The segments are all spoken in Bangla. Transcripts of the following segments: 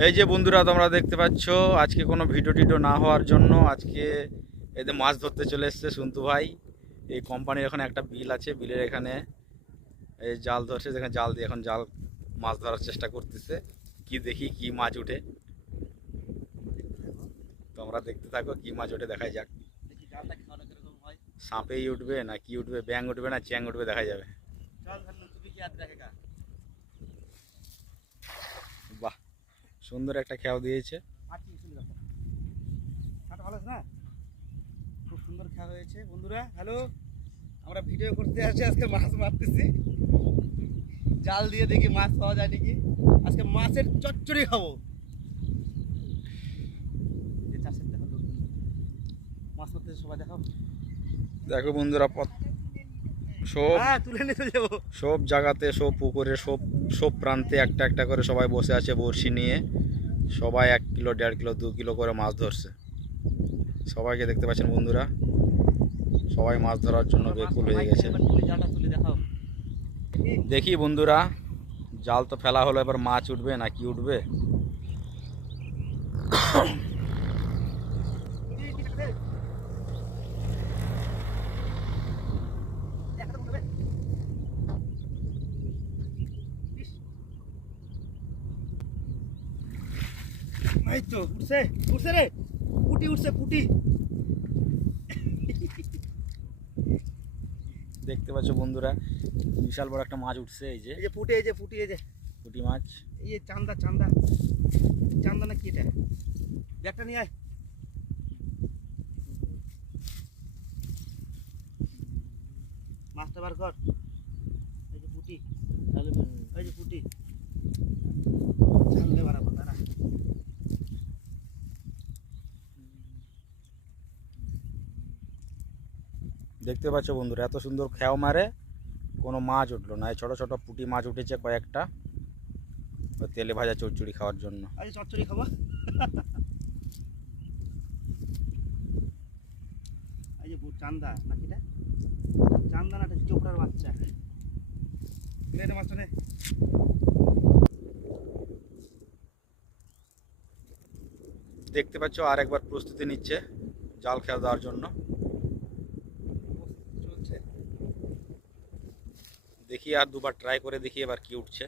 এই যে বন্ধুরা তোমরা দেখতে পাচ্ছ আজকে কোনো ভিডিও টিডিও না হওয়ার জন্য আজকে এতে মাছ ধরতে চলে এসেছে সন্তু ভাই। এই কোম্পানির এখানে একটা বিল আছে, বিলের এখানে এই জাল ধরছে, যেখানে জাল দিয়ে এখন জাল মাছ ধরার চেষ্টা করতেছে। কি দেখি কি মাছ উঠে, তোমরা দেখতে থাকো কি মাছ ওঠে, দেখাই যাক। সাপেই উঠবে না কি উঠবে, ব্যাং উঠবে না চ্যাং উঠবে, দেখা যাবে। বাহ, সুন্দর একটা খেয়াও দিয়েছে। ভালো আছে না, খুব সুন্দর খাওয়া হয়েছে। বন্ধুরা হ্যালো, আমরা ভিডিও করতে আসছি, আজকে মাছ মারতেছি জাল দিয়ে, দেখি মাছ পাওয়া যায় নাকি। আজকে মাছের চচ্চড়ি খাবো। মাছ মারতেছে সবাই, দেখাও। দেখো বন্ধুরা, সব তুলে নিয়ে চলে যাবো। সব জায়গাতে, সব পুকুরে, সব সব প্রান্তে একটা একটা করে সবাই বসে আছে বড়শি নিয়ে। সবাই 1 কিলো 1.5 কিলো 2 কিলো করে মাছ ধরছে। সবাইকে দেখতে পাচ্ছেন বন্ধুরা, সবাই মাছ ধরার জন্য বেকুল হয়ে গেছে। দেখি বন্ধুরা, জাল তো ফেলা হলো, এবার মাছ উঠবে না কি উঠবে। এই তো উঠছে, উঠছে রে, পুটি উঠছে, পুটি। দেখতে পাচ্ছ বন্ধুরা, বিশাল বড় একটা মাছ উঠছে। এই যে পুটি, এই যে পুটি, এই যে পুঁটি মাছ। এই যে চান্দা, চান্দা চান্দা না কি এটা, ব্যাগটা নিয়ে আয়। মাছটা বার কর। এই যে পুটি, এই যে পুটি চান্দে বাড়াবো দাঁড়া। দেখতে পাচ্ছ বন্ধুরা, এত সুন্দর খেয়াও মারে, কোনো মাছ উঠলো না। এই ছোট ছোট পুঁটি মাছ উঠেছে কয়েকটা, তেলে ভাজা চচ্চড়ি খাওয়ার জন্য। আজ চচ্চড়ি খাবো। এই যে চান্দা নাকি এটা, চান্দা না, এটা চোপড়ার বাচ্চা। নে মাছটা নে। দেখতে পাচ্ছ আর একবার প্রস্তুতি নিচ্ছে জাল খেয়া দেওয়ার জন্য। চলছে, দেখি আর দুবার ট্রাই করে দেখি এবার কি উঠছে।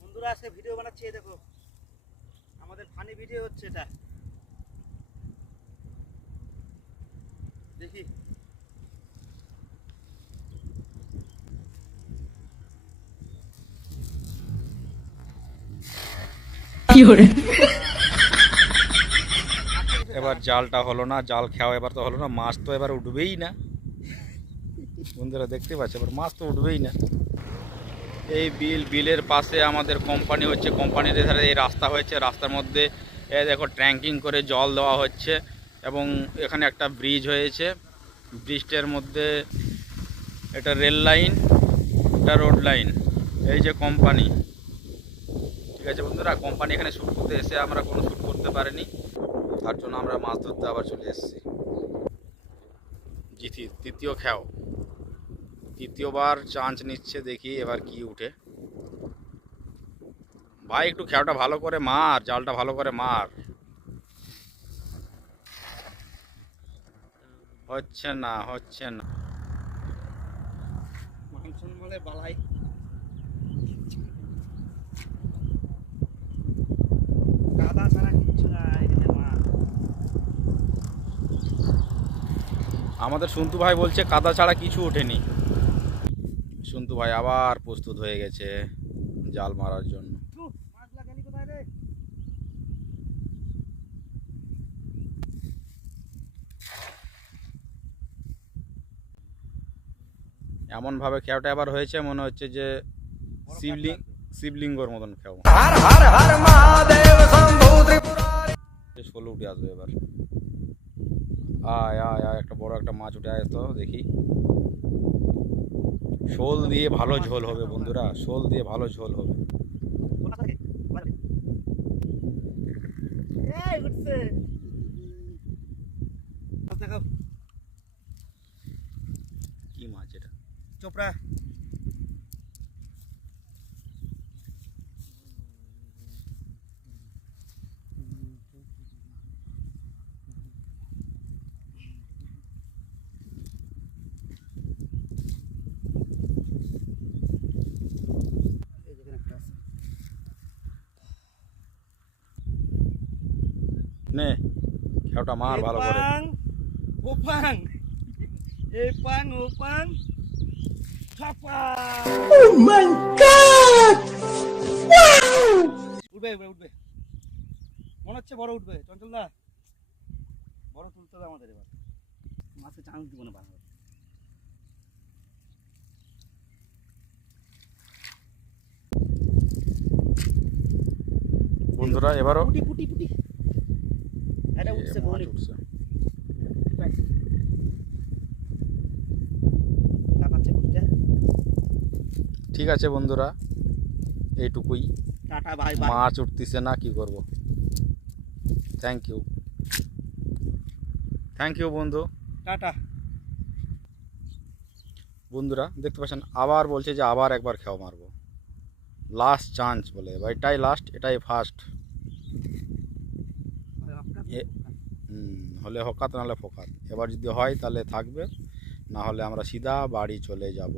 বন্ধুরা আজকে ভিডিও বানাচ্ছি, দেখো আমাদের ফানি ভিডিও হচ্ছে এটা, দেখি। এবার জালটা হলো না, জাল খাওয়া এবার তো হলো না, মাছ তো এবার উঠবেই না। বন্ধুরা দেখতে পাচ্ছে, এবার মাছ তো উঠবেই না। এই বিলের পাশে আমাদের কোম্পানি হচ্ছে, কোম্পানির ধারে এই রাস্তা হয়েছে, রাস্তার মধ্যে দেখো ট্যাঙ্কিং করে জল দেওয়া হচ্ছে, এবং এখানে একটা ব্রিজ হয়েছে। ব্রিজটার মধ্যে এটা রেল লাইন, এটা রোড লাইন। এই যে কোম্পানি, ঠিক আছে বন্ধুরা, কোম্পানি এখানে শ্যুট করতে এসে আমরা কোনো শ্যুট করতে পারিনি, তার জন্য আমরা মাছ ধরতে আবার চলে এসেছি। তৃতীয় খেয়াও, তৃতীয়বার চান্স নিচ্ছে, দেখি এবার কি উঠে। ভাই একটু খেয়াটা ভালো করে মার, জালটা ভালো করে মার। হচ্ছে না, হচ্ছে না। বালাই কাদা ছাড়া কিচ্ছু নাই মাছ। আমাদের সন্তু ভাই বলছে কাদা ছাড়া কিছু ওঠেনি। সন্তু ভাই আবার প্রস্তুত হয়ে গেছে জাল মারার জন্য। মাছ লাগালি কোথায় রে? এমন ভাবে খেয়াটা এবার হয়েছে, মনে হচ্ছে যে শিবলিঙ্গর মতন খেয়াও। শোল উঠে আসবে এবার। আয় আয় আয়, একটা বড় একটা মাছ উঠে আয় তো দেখি। শোল দিয়ে ভালো ঝোল হবে বন্ধুরা, শোল দিয়ে ভালো ঝোল হবে। কি মাছ এটা? চোপড়া। নে খেওটা মার ভালো করে। এপাং ওপাং এপাং ওপাং ছাপা। উঠবে উঠবে উঠবে মনে হচ্ছে বড় উঠবে। চঞ্চল দা বড় তুলতে হবে আমাদের এবার, মাছে চান্স দিব না বাংলা। বন্ধুরা এবারও পুটি পুটি পুটি এটা এ উঠছে মাছ বলি উঠছে। লাফাচ্ছে পুটিটা। ঠিক আছে বন্ধুরা, এইটুকুই। Tata bye bye. মাছ উঠতেছে না, কি করব। থ্যাংক ইউ, থ্যাংক ইউ বন্ধু। টাটা। বন্ধুরা দেখতে পাচ্ছেন আবার বলছে যে আবার একবার খেও মারবো, লাস্ট চান্স বলে। এবার এটাই লাস্ট, এটাই ফার্স্ট। হলে হকাত নাহলে ফোকাত। এবার যদি হয় তাহলে থাকবে, না হলে আমরা সিধা বাড়ি চলে যাব।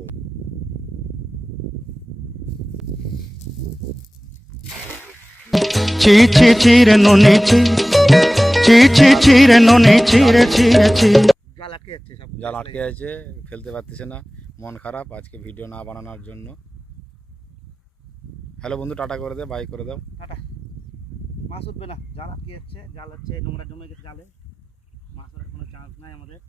চি চি চিরে ননে চি চি চি চিরে ননে চিরে চিরে চি। জাল আটকে যাচ্ছে সব। জাল আটকে আছে, ফেলতে পারতেছে না, মন খারাপ আজকে ভিডিও না বানানোর জন্য। হ্যালো বন্ধু, টাটা করে দে, বাই করে দাও। টাটা। মাছ উঠবে না, জাল আটকে যাচ্ছে, জাল হচ্ছে নোংরা জমে গেছে জালে, মাছ ওঠার কোনো চান্স নাই আমাদের।